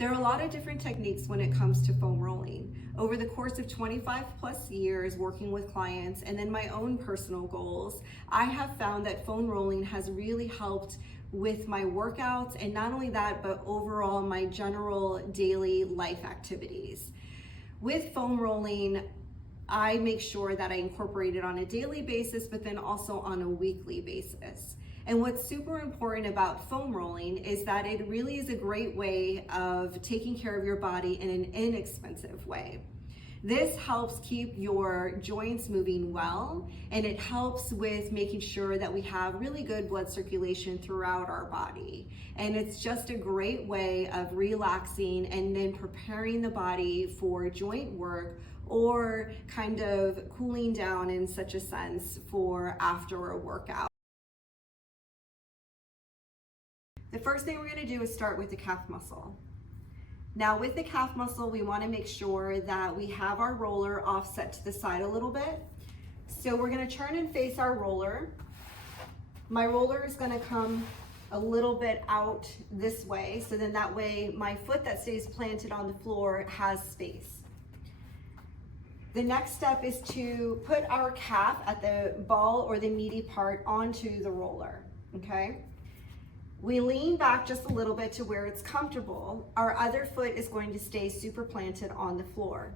There are a lot of different techniques when it comes to foam rolling. Over the course of 25 plus years working with clients and then my own personal goals, I have found that foam rolling has really helped with my workouts, and not only that, but overall my general daily life activities. With foam rolling, I make sure that I incorporate it on a daily basis, but then also on a weekly basis. And what's super important about foam rolling is that it really is a great way of taking care of your body in an inexpensive way. This helps keep your joints moving well, and it helps with making sure that we have really good blood circulation throughout our body. And it's just a great way of relaxing and then preparing the body for joint work, or kind of cooling down in such a sense for after a workout. The first thing we're going to do is start with the calf muscle. Now with the calf muscle, we want to make sure that we have our roller offset to the side a little bit. So we're going to turn and face our roller. My roller is going to come a little bit out this way, so then that way my foot that stays planted on the floor has space. The next step is to put our calf at the ball or the meaty part onto the roller, okay? We lean back just a little bit to where it's comfortable. Our other foot is going to stay super planted on the floor.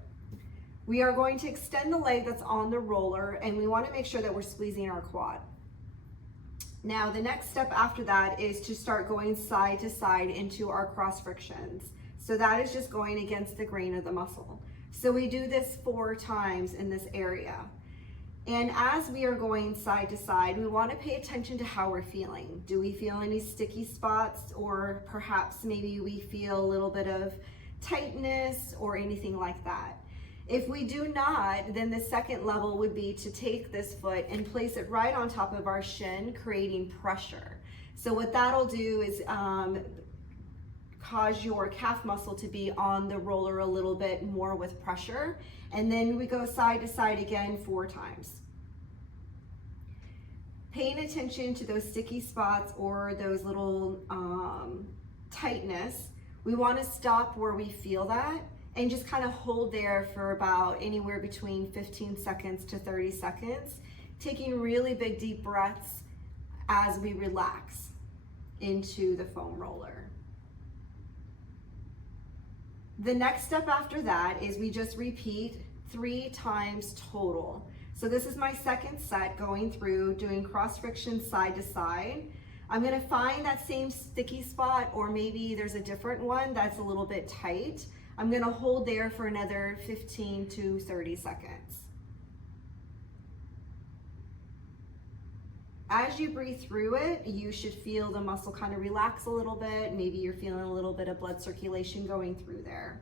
We are going to extend the leg that's on the roller, and we want to make sure that we're squeezing our quad. Now, the next step after that is to start going side to side into our cross frictions. So that is just going against the grain of the muscle. So we do this 4 times in this area. And as we are going side to side, we want to pay attention to how we're feeling. Do we feel any sticky spots, or perhaps maybe we feel a little bit of tightness or anything like that? If we do not, then the second level would be to take this foot and place it right on top of our shin, creating pressure. So what that'll do is cause your calf muscle to be on the roller a little bit more with pressure. And then we go side to side again 4 times. Paying attention to those sticky spots or those little tightness, we want to stop where we feel that and just kind of hold there for about anywhere between 15 seconds to 30 seconds, taking really big deep breaths as we relax into the foam roller. The next step after that is we just repeat 3 times total. So this is my second set going through, doing cross friction side to side. I'm going to find that same sticky spot, or maybe there's a different one that's a little bit tight. I'm going to hold there for another 15 to 30 seconds. As you breathe through it, you should feel the muscle kind of relax a little bit. Maybe you're feeling a little bit of blood circulation going through there.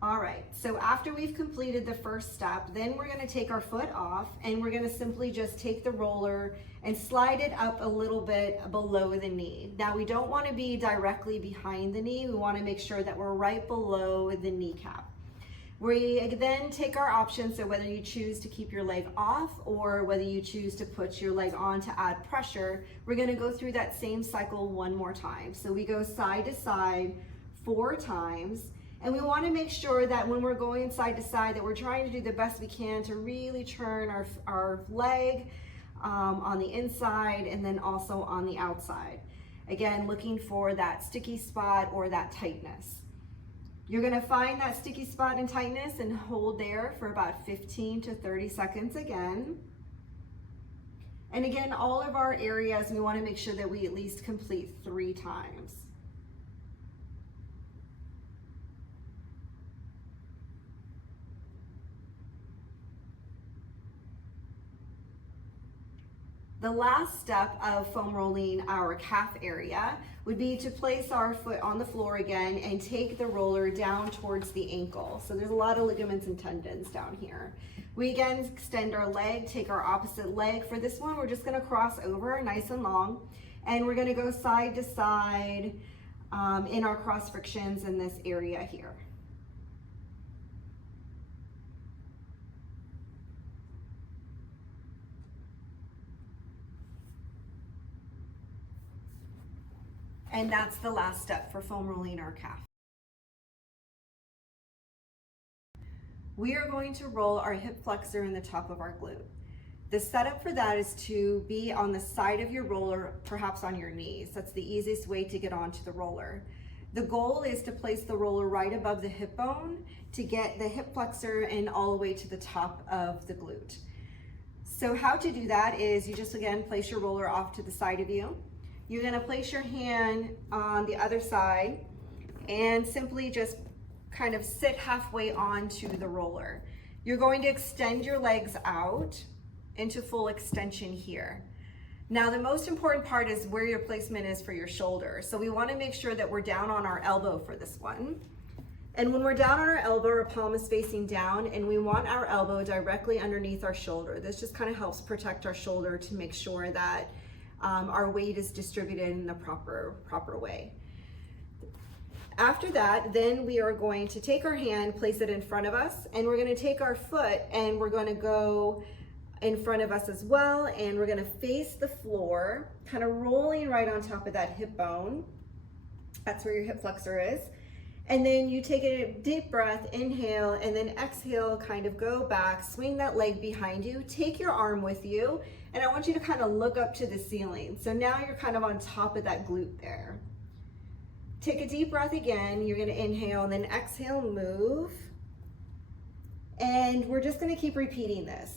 All right, so after we've completed the first step, then we're going to take our foot off and we're going to simply just take the roller and slide it up a little bit below the knee. Now we don't want to be directly behind the knee. We want to make sure that we're right below the kneecap. We then take our options, so whether you choose to keep your leg off or whether you choose to put your leg on to add pressure, we're going to go through that same cycle one more time. So we go side to side 4 times, and we want to make sure that when we're going side to side that we're trying to do the best we can to really turn our leg on the inside and then also on the outside. Again, looking for that sticky spot or that tightness. You're going to find that sticky spot and tightness and hold there for about 15 to 30 seconds again. And again, all of our areas, we want to make sure that we at least complete 3 times. The last step of foam rolling our calf area would be to place our foot on the floor again and take the roller down towards the ankle. So there's a lot of ligaments and tendons down here. We again extend our leg, take our opposite leg. For this one, we're just gonna cross over nice and long, and we're gonna go side to side in our cross frictions in this area here. And that's the last step for foam rolling our calf. We are going to roll our hip flexor in the top of our glute. The setup for that is to be on the side of your roller, perhaps on your knees. That's the easiest way to get onto the roller. The goal is to place the roller right above the hip bone to get the hip flexor in all the way to the top of the glute. So how to do that is you just, again, place your roller off to the side of you. You're gonna place your hand on the other side and simply just kind of sit halfway onto the roller. You're going to extend your legs out into full extension here. Now the most important part is where your placement is for your shoulder. So we want to make sure that we're down on our elbow for this one. And when we're down on our elbow, our palm is facing down and we want our elbow directly underneath our shoulder. This just kind of helps protect our shoulder to make sure that our weight is distributed in the proper way. After that, then we are going to take our hand, place it in front of us, and we're going to take our foot and we're going to go in front of us as well, and we're going to face the floor, kind of rolling right on top of that hip bone. That's where your hip flexor is. And then you take a deep breath, inhale, and then exhale, kind of go back, swing that leg behind you, take your arm with you, and I want you to kind of look up to the ceiling. So now you're kind of on top of that glute there. Take a deep breath again. You're going to inhale and then exhale, move. And we're just going to keep repeating this.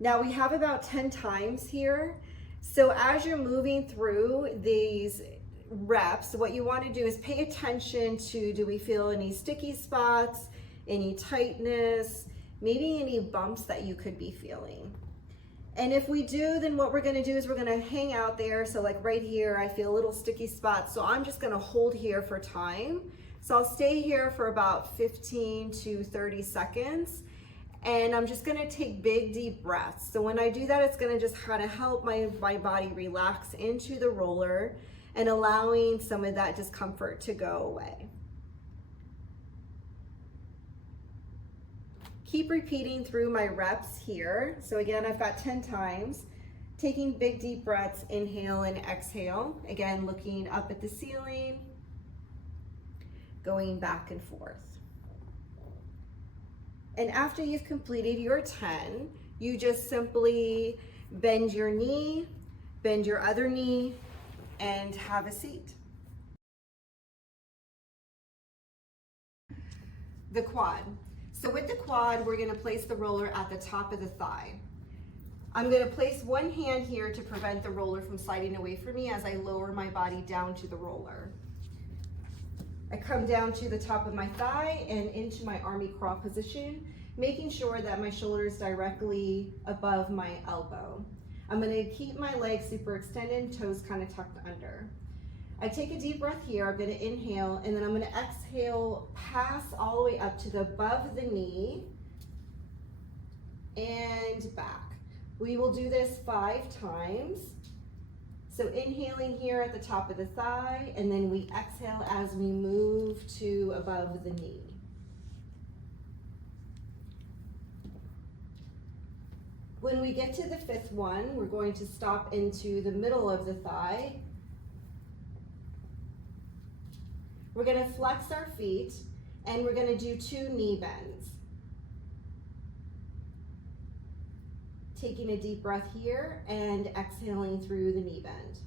Now we have about 10 times here. So as you're moving through these reps, what you want to do is pay attention to, do we feel any sticky spots, any tightness, maybe any bumps that you could be feeling. And if we do, then what we're going to do is we're going to hang out there. So like right here, I feel a little sticky spot. So I'm just going to hold here for time. So I'll stay here for about 15 to 30 seconds. And I'm just going to take big, deep breaths. So when I do that, it's going to just kind of help my body relax into the roller and allowing some of that discomfort to go away. Keep repeating through my reps here. So again, I've got 10 times. Taking big deep breaths, inhale and exhale. Again, looking up at the ceiling, going back and forth. And after you've completed your 10, you just simply bend your knee, bend your other knee, and have a seat. The quad. So with the quad, we're going to place the roller at the top of the thigh. I'm going to place one hand here to prevent the roller from sliding away from me as I lower my body down to the roller. I come down to the top of my thigh and into my army crawl position, making sure that my shoulder is directly above my elbow. I'm going to keep my legs super extended, toes kind of tucked under. I take a deep breath here. I'm going to inhale, and then I'm going to exhale, pass all the way up to the above the knee and back. We will do this 5 times. So inhaling here at the top of the thigh, and then we exhale as we move to above the knee. When we get to the 5th one, we're going to stop into the middle of the thigh. We're going to flex our feet, and we're going to do 2 knee bends. Taking a deep breath here and exhaling through the knee bend.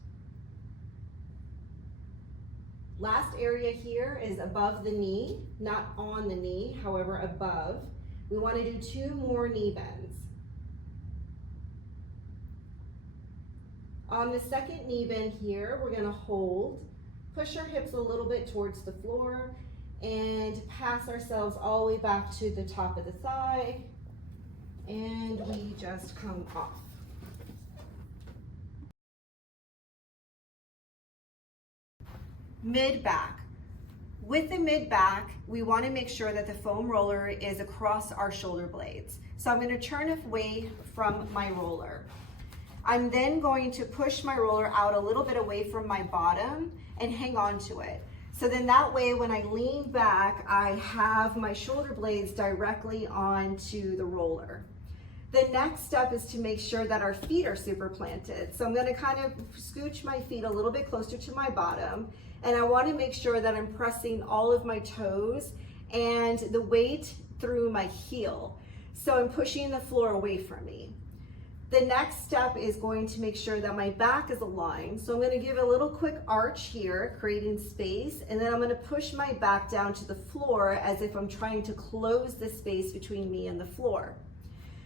Last area here is above the knee, not on the knee, however above. We want to do 2 more knee bends. On the 2nd knee bend here, we're going to hold, push our hips a little bit towards the floor, and pass ourselves all the way back to the top of the thigh, and we just come off. Mid-back. With the mid-back, we want to make sure that the foam roller is across our shoulder blades. So I'm going to turn away from my roller. I'm then going to push my roller out a little bit away from my bottom and hang on to it. So then that way, when I lean back, I have my shoulder blades directly onto the roller. The next step is to make sure that our feet are super planted. So I'm gonna kind of scooch my feet a little bit closer to my bottom, and I wanna make sure that I'm pressing all of my toes and the weight through my heel. So I'm pushing the floor away from me. The next step is going to make sure that my back is aligned. So I'm gonna give a little quick arch here, creating space, and then I'm gonna push my back down to the floor as if I'm trying to close the space between me and the floor.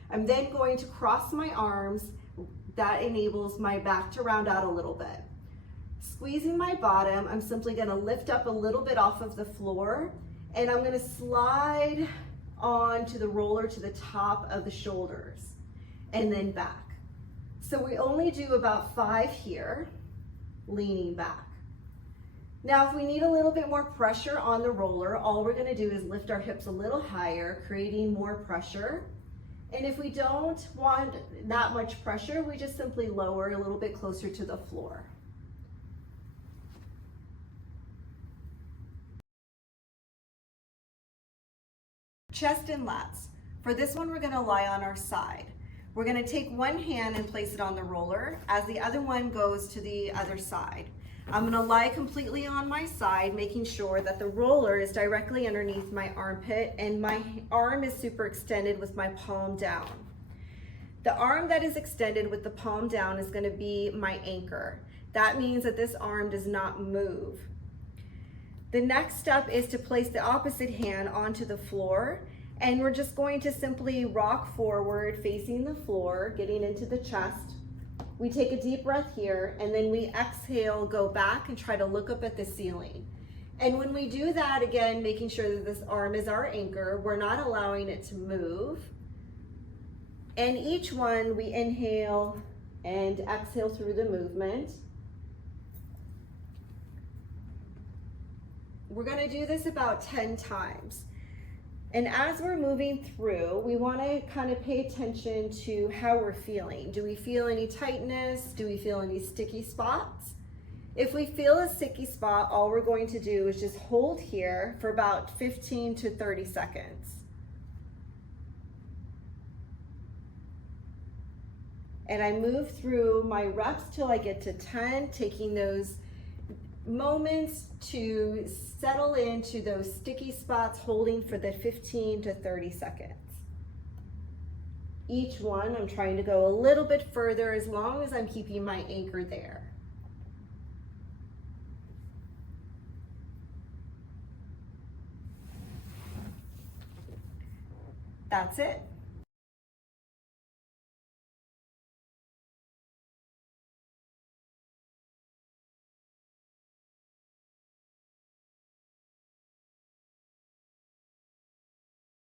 I'm then going to cross my arms. That enables my back to round out a little bit. Squeezing my bottom, I'm simply gonna lift up a little bit off of the floor, and I'm gonna slide onto the roller to the top of the shoulders and then back. So we only do about 5 here, leaning back. Now, if we need a little bit more pressure on the roller, all we're gonna do is lift our hips a little higher, creating more pressure. And if we don't want that much pressure, we just simply lower a little bit closer to the floor. Chest and lats. For this one, we're gonna lie on our side. We're gonna take one hand and place it on the roller as the other one goes to the other side. I'm gonna lie completely on my side, making sure that the roller is directly underneath my armpit and my arm is super extended with my palm down. The arm that is extended with the palm down is gonna be my anchor. That means that this arm does not move. The next step is to place the opposite hand onto the floor, and we're just going to simply rock forward facing the floor, getting into the chest. We take a deep breath here, and then we exhale, go back and try to look up at the ceiling. And when we do that, again, making sure that this arm is our anchor, we're not allowing it to move. And each one, we inhale and exhale through the movement. We're gonna do this about 10 times. And as we're moving through, we want to kind of pay attention to how we're feeling. Do we feel any tightness? Do we feel any sticky spots? If we feel a sticky spot, all we're going to do is just hold here for about 15 to 30 seconds. And I move through my reps till I get to 10, taking those moments to settle into those sticky spots, holding for the 15 to 30 seconds. Each one, I'm trying to go a little bit further as long as I'm keeping my anchor there. That's it.